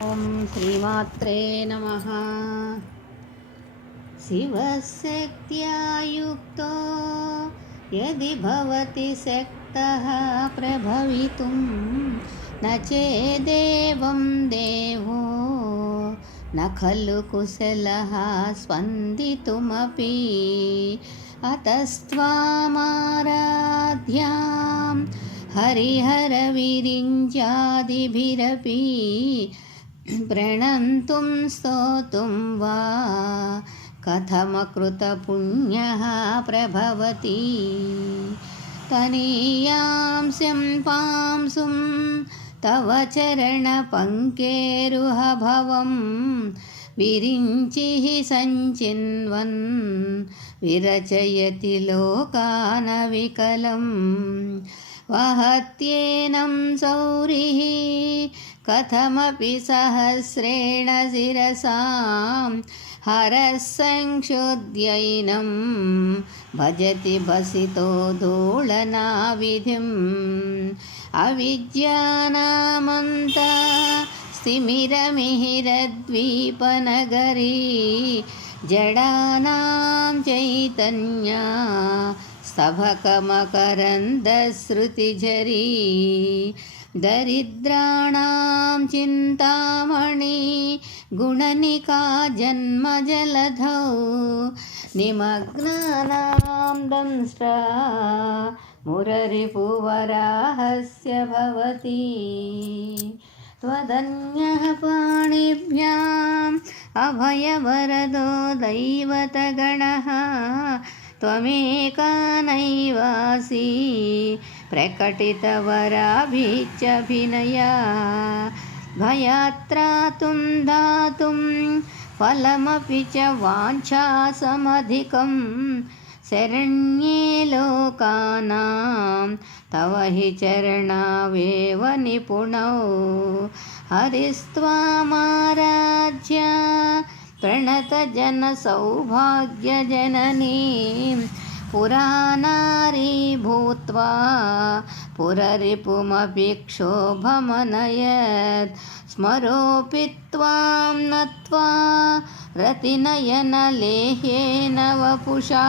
ఓం శ్రీమాత్రే నమః. శివశక్త్యా యుక్తో యది భవతి శక్తః ప్రభవితుం న చేదేవం దేవో న ఖలు కుశలః స్పందితుమపి అతస్త్వామారాధ్యాం హరిహర విరించాదిభిరపి ప్రణంతుం స్తోతుం వా కథమకృతపుణ్యః ప్రభవతి తనీయాంశం పాంసుం తవ చరణపంకేరుహభవం విరించిః సంచిన్వన్ విరచయతి లోకానవికలం వహత్యేనం సౌరిః కథమపి సహస్రేణ శిరసాం హరः సంక్షుద్యైనం భజతి భసితో దోళనావిధిం అవిద్యానామంత స్థిమిరమిహిరద్వీపనగరీ జడానాం చైతన్యా స్తభకమకరందశ్రుతిఝరీ దరిద్రాణాం చింతామణి గుణనికా జన్మజలధౌ నిమగ్నానాం దంష్ట్రా మురరిపువరాహస్య భవతి త్వదన్యః పాణిభ్యాం అభయవరదో దైవతగణః త్వమేకా నైవాసి ప్రకటితవరాభిచ్చభినయా భయాత్రాతుం దాతుం ఫలమపి చ వాంఛాసమధికం శరణ్యే లోకానాం తవ హి చరణావేవ నిపుణౌ హరిస్త్వామారాధ్య ప్రణతజన సౌభాగ్యజననీం పురానారీ భూత్వా పురరిపుమపి క్షోభమనయత్ స్మరోపి త్వాం నత్వా రతినయనలేహ్యేన వపుషా